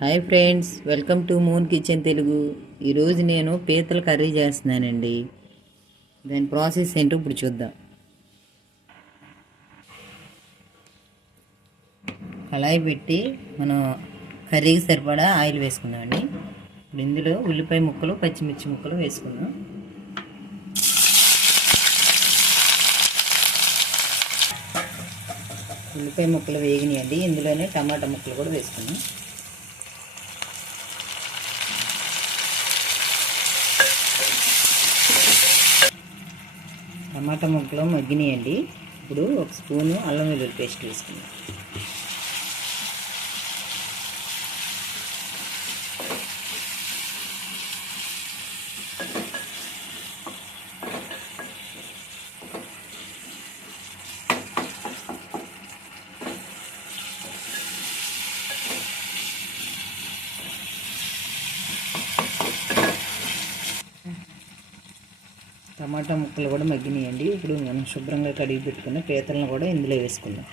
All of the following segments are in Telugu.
Hi friends, welcome to moon kitchen Telugu. ఈరోజు నేను పీతల కర్రీ చేస్తున్నానండి. దాని ప్రాసెస్ ఏంటో ఇప్పుడు చూద్దాం. కళాయి పెట్టి మనం కర్రీకి సరిపడా ఆయిల్ వేసుకుందామండి. ఇప్పుడు ఇందులో ఉల్లిపాయ ముక్కలు, పచ్చిమిర్చి ముక్కలు వేసుకుందాం. ఉల్లిపాయ ముక్కలు వేగినాయండి. ఇందులోనే టమాటా ముక్కలు కూడా వేసుకుందాం. టమాటా ముక్కలు మగ్గినాయండి. ఇప్పుడు ఒక స్పూను అల్లం వెల్లుల్లి పేస్ట్ వేసుకుందాం. టమాటా ముక్కలు కూడా మగ్గినాయండి. ఇప్పుడు మనం శుభ్రంగా కడిగి పెట్టుకున్న పీతలను కూడా ఇందులో వేసుకుందాం.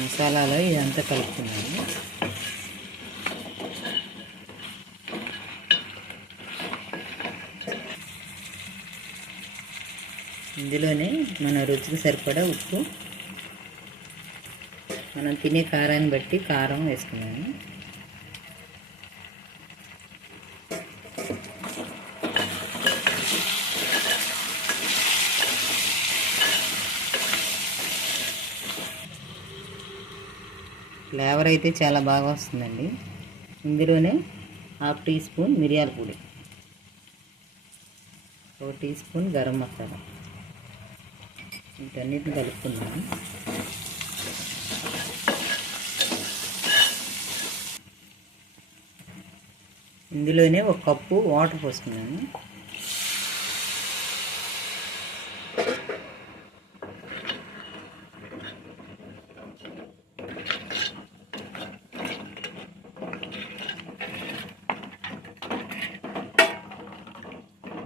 మసాలాలో ఇదంతా కలుపుకున్నాము. ఇందులోనే మన రుచికి సరిపడా ఉప్పు, మనం తినే కారాన్ని బట్టి కారం వేసుకున్నాము. ఫ్లేవర్ అయితే చాలా బాగా వస్తుందండి. ఇందులోనే 1/2 టీ స్పూన్ మిరియాల పొడి, 1 టీ స్పూన్ గరం మసాలా, వీటన్నిటిని కలుపుకున్నాము. ఇందులోనే 1 కప్పు వాటర్ పోసుకున్నాము.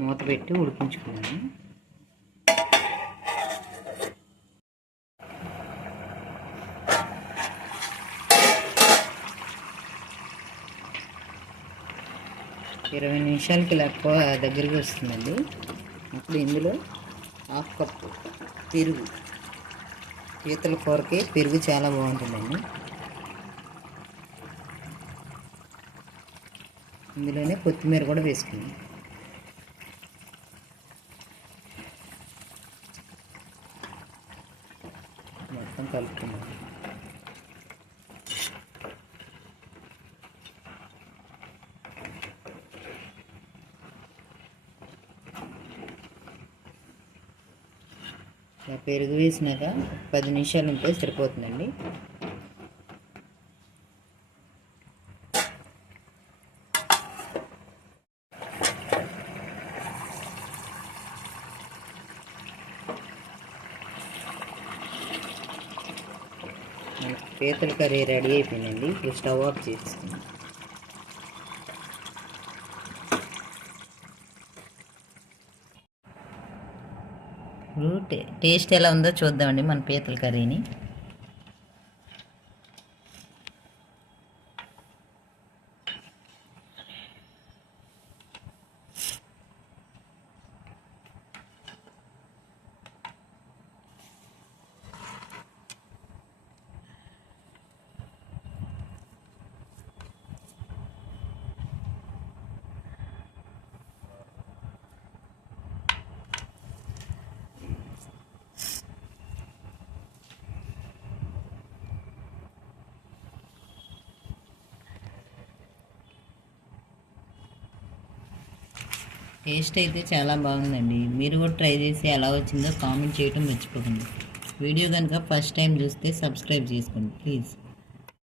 మూత పెట్టి ఉడికించుకున్నాను. ఇరవై నిమిషాలకి ఇలా దగ్గరికి వస్తుందండి. ఇప్పుడు ఇందులో 1/2 కప్పు పెరుగు, పీతల కూరకి పెరుగు చాలా బాగుంటుందండి. ఇందులోనే కొత్తిమీర కూడా వేసుకున్నాం. మొత్తం కలుపుకున్నాం. పెరుగు వేసినాక 10 నిమిషాలు ఉంటే సరిపోతుందండి. పీతల కర్రీ రెడీ అయిపోయిందండి. ఇప్పుడు స్టవ్ ఆఫ్ చేసుకుందాం. ఇప్పుడు టేస్ట్ ఎలా ఉందో చూద్దామండి మన పీతల కర్రీని. టేస్ట్ అయితే చాలా బాగుందండి. మీరు కూడా ట్రై చేసి ఎలా వచ్చిందో కామెంట్ చేయడం మర్చిపోకండి. వీడియో కనుక ఫస్ట్ టైం చూస్తే సబ్స్క్రైబ్ చేసుకోండి ప్లీజ్.